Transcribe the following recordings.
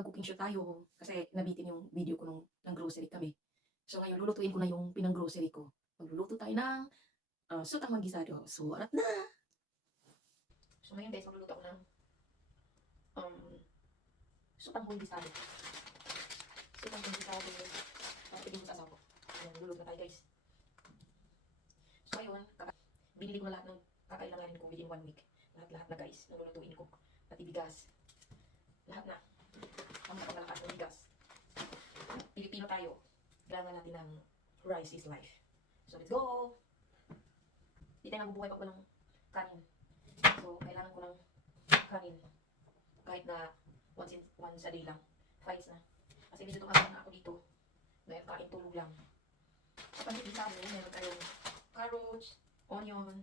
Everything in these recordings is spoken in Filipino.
Mag-cooking show tayo kasi nabitin yung video ko nung nang-grocery kami. So ngayon lulutuin ko na yung pinang-grocery ko. Magluluto tayo ng sutang manggisado. So arat na! So ngayon guys, magluluto ako ng um, sutang manggisado. Sutang manggisado. Pwede mo sa asawa ko. Ayan, luluto na tayo guys. So ngayon, binili ko na lahat ng kakailanganin ko within 1 week. Lahat-lahat na guys, nang lulutuin ko. Pati bigas. Lahat na. Ang lahat ng bigas. Pilipino tayo. Kailangan natin ng rice is life. So let's go! Hindi tayo mabubuhay pag walang kanin. So kailangan ko ng kanin. Kahit na once a day lang. Fines na. Kasi medyo tumakas na ako dito. Dahil kain tulog lang. Sa pansit sa amin, meron tayong carrots, onion,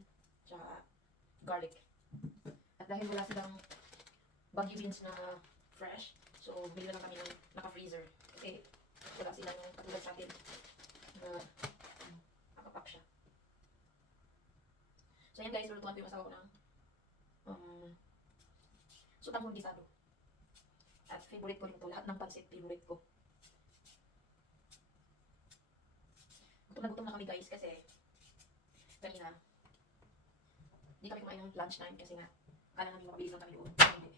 tsaka garlic. At dahil wala silang Baguio beans na fresh, so bili lang kami ng naka-freezer. Kasi wala silang katulad sa atin na nakapack siya. So yan guys, lulutuan ko yung asawa ko ng sutang manggisado. At favorite ko rin ito. Lahat ng pansit, favorite ko. Gutom na kami guys kasi kanina hindi kami kumain ng lunchtime kasi nga kala namin makabilis lang kami doon. Hindi.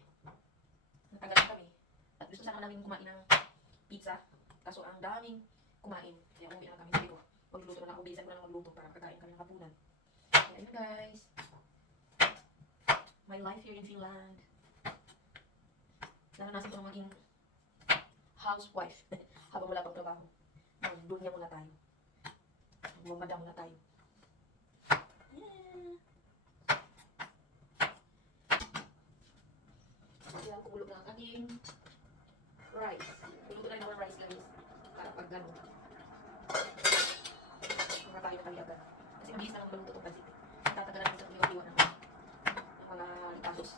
Natagal kami. At gusto sana namin kumain ng pizza. Kaso ang daming kumain. Kaya umuwi na kami. Sabi ko, magluluto na ako. Bilisan ko na lang magluto para kakain kami ng hapunan. Kaya yun guys. My life here in Finland. Naranasan ko na maging housewife habang wala pang trabaho. Magdunya muna tayo. Magmamada muna tayo. Yeah. Kaya kumulo na ang aking rice. Pinuto na rin ako ng rice guys. Para pag gano'n. Mga tayo na kami agad. Kasi mabilis na lang maluto itong pansit. Tatagalan namin sa kumiwa-iwa ng mga litasos.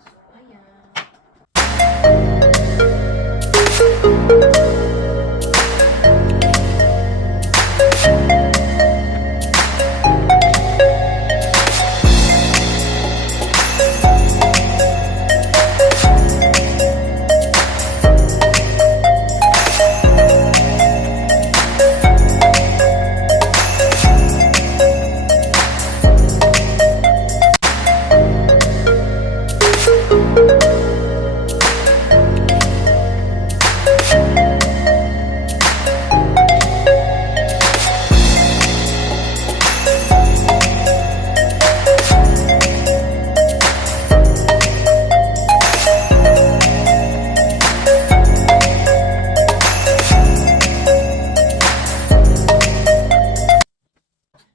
So, ayan.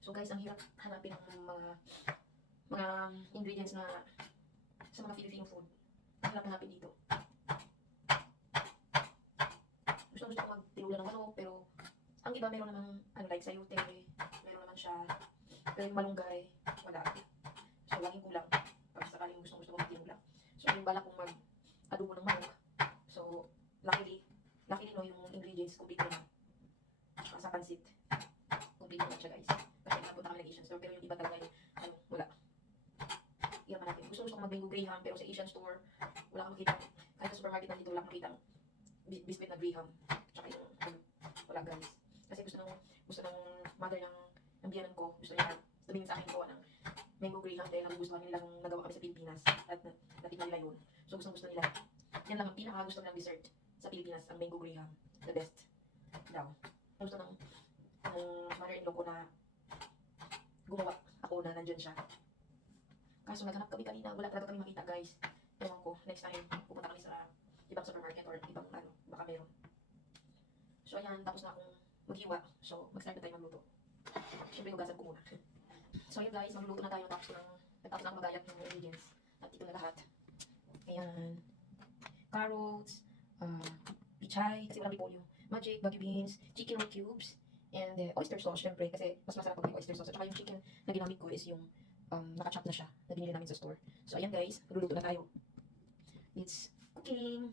So guys, ang hirap hanapin ng mga ingredients na sa mga Filipino food. Ang hirap hanapin dito. Gusto ko magtinula ng manok, pero ang iba meron namang like sayote, meron naman siya, pero yung malunggay, wala. So laging kulang pag sakaling gusto ko magtinula. So yung balak kong mag-adobo ng manok. So luckily no, yung ingredients complete na sa pansit. Complete na siya guys. Kasi napunta kami ng Asian store, pero yung iba talaga yung wala. Iyan pa natin. Gusto ko mag-mango graham, pero sa Asian store, wala kang makita. Kahit sa supermarket nandito, wala kang makita biscuit na graham. Tsaka yung, wala guys. Kasi gusto ng mother ng biyanan ko, gusto niya tumingin sa akin ko ng mango graham dahil nagugustuhan nilang nagawa kami sa Pilipinas. At natikman nila yun. So gusto nila. Yan lang ang pinaka-gusto ng dessert sa Pilipinas, ang mango graham. The best. Daw. Gusto ng mother-in-law ko na gumawa ako na nandyan siya. Kaso naghanap kami kanina, wala talaga kami makita guys. Ewan ko, next time pupunta kami sa ibang supermarket or ibang baka meron. So ayan, tapos na akong maghiwa. So mag-start na tayo magluto. Siyempre hugasan ko muna. So ayan guys, magluluto na tayo tapos na ako magayat ng ingredients. At ito na lahat. Ayan. Carrots, pichay, kasi walang repolyo. Magic, Baguio beans, chicken roll cubes, and oyster sauce, syempre, kasi mas masarap pag may oyster sauce. At saka yung chicken na ginamit ko is yung naka-chop na siya, na binili namin sa store. So, ayan guys, magluluto na tayo. It's cooking!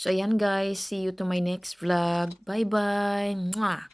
So, ayan guys. See you to my next vlog. Bye-bye. Mwah!